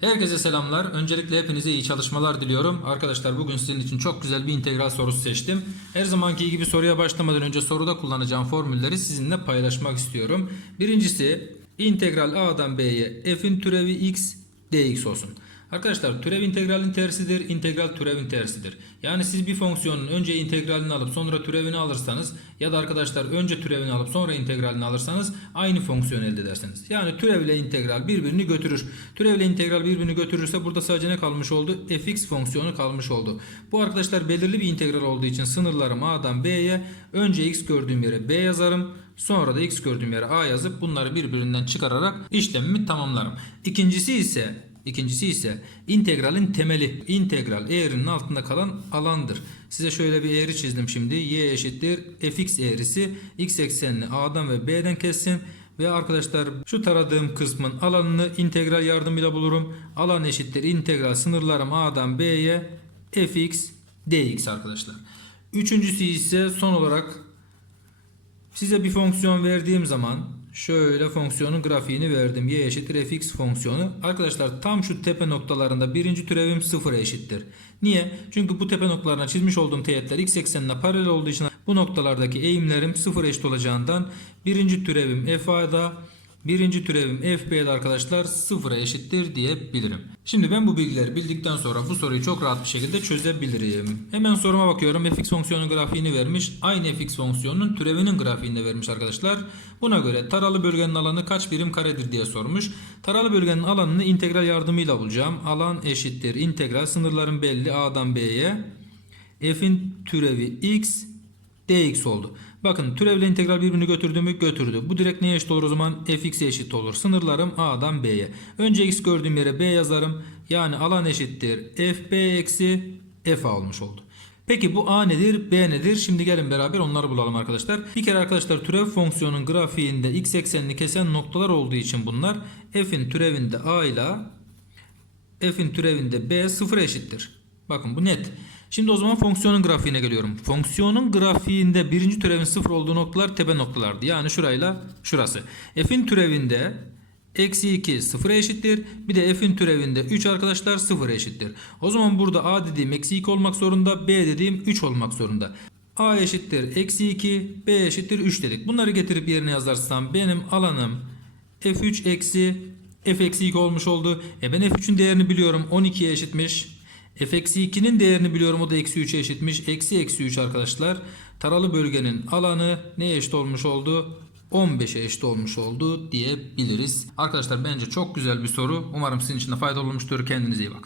Herkese selamlar. Öncelikle hepinize iyi çalışmalar diliyorum. Arkadaşlar bugün sizin için çok güzel bir integral sorusu seçtim. Her zamanki gibi soruya başlamadan önce soruda kullanacağım formülleri sizinle paylaşmak istiyorum. Birincisi integral a'dan b'ye f'in türevi x dx olsun. Arkadaşlar türev integralin tersidir, integral türevin tersidir. Yani siz bir fonksiyonun önce integralini alıp sonra türevini alırsanız ya da arkadaşlar önce türevini alıp sonra integralini alırsanız aynı fonksiyon elde edersiniz. Yani türev ile integral birbirini götürür. Türev ile integral birbirini götürürse burada sadece ne kalmış oldu? fx fonksiyonu kalmış oldu. Bu arkadaşlar belirli bir integral olduğu için sınırlarım a'dan b'ye önce x gördüğüm yere b yazarım. Sonra da x gördüğüm yere a yazıp bunları birbirinden çıkararak işlemimi tamamlarım. İkincisi ise İkincisi ise integralin temeli. İntegral eğrinin altında kalan alandır. Size şöyle bir eğri çizdim şimdi. Y eşittir fx eğrisi x eksenini a'dan ve b'den kessin. Ve arkadaşlar şu taradığım kısmın alanını integral yardımıyla bulurum. Alan eşittir integral sınırlarım a'dan b'ye fx dx arkadaşlar. Üçüncüsü ise son olarak Size bir fonksiyon verdiğim zaman şöyle fonksiyonun grafiğini verdim. Y eşittir fx fonksiyonu. Arkadaşlar tam şu tepe noktalarında birinci türevim sıfıra eşittir. Niye? Çünkü bu tepe noktalarına çizmiş olduğum teğetler x eksenine paralel olduğu için bu noktalardaki eğimlerim sıfır eşit olacağından birinci türevim fa'da Birinci türevim FB'de arkadaşlar sıfıra eşittir diyebilirim. Şimdi ben bu bilgileri bildikten sonra bu soruyu çok rahat bir şekilde çözebilirim. Hemen soruma bakıyorum. fx fonksiyonun grafiğini vermiş. Aynı fx fonksiyonunun türevinin grafiğini de vermiş arkadaşlar. Buna göre taralı bölgenin alanı kaç birim karedir diye sormuş. Taralı bölgenin alanını integral yardımıyla bulacağım. Alan eşittir integral sınırların belli a'dan b'ye. f'in türevi x dx oldu. Bakın türevle integral birbirini götürdü mü? Götürdü. Bu direkt neye eşit olur o zaman? fx'e eşit olur. Sınırlarım a'dan b'ye. Önce x gördüğüm yere b yazarım. Yani alan eşittir fb eksi f olmuş oldu. Peki bu a nedir? b nedir? Şimdi gelin beraber onları bulalım arkadaşlar. Bir kere arkadaşlar türev fonksiyonun grafiğinde x eksenini kesen noktalar olduğu için bunlar f'in türevinde a ile f'in türevinde b sıfır eşittir. Bakın bu net. Şimdi o zaman fonksiyonun grafiğine geliyorum. Fonksiyonun grafiğinde birinci türevin sıfır olduğu noktalar tepe noktalardı. Yani şurayla şurası. F'in türevinde eksi 2 sıfıra eşittir. Bir de f'in türevinde 3 arkadaşlar sıfıra eşittir. O zaman burada a dediğim eksi 2 olmak zorunda. B dediğim 3 olmak zorunda. A eşittir eksi 2. B eşittir 3 dedik. Bunları getirip yerine yazarsam benim alanım f3 eksi f eksi 2 olmuş oldu. E ben f3'ün değerini biliyorum. 12'ye eşitmiş. F eksi 2'nin değerini biliyorum. O da eksi 3'e eşitmiş. Eksi eksi 3 arkadaşlar. Taralı bölgenin alanı neye eşit olmuş oldu? 15'e eşit olmuş oldu diyebiliriz. Arkadaşlar bence çok güzel bir soru. Umarım sizin için de faydalı olmuştur. Kendinize iyi bakın.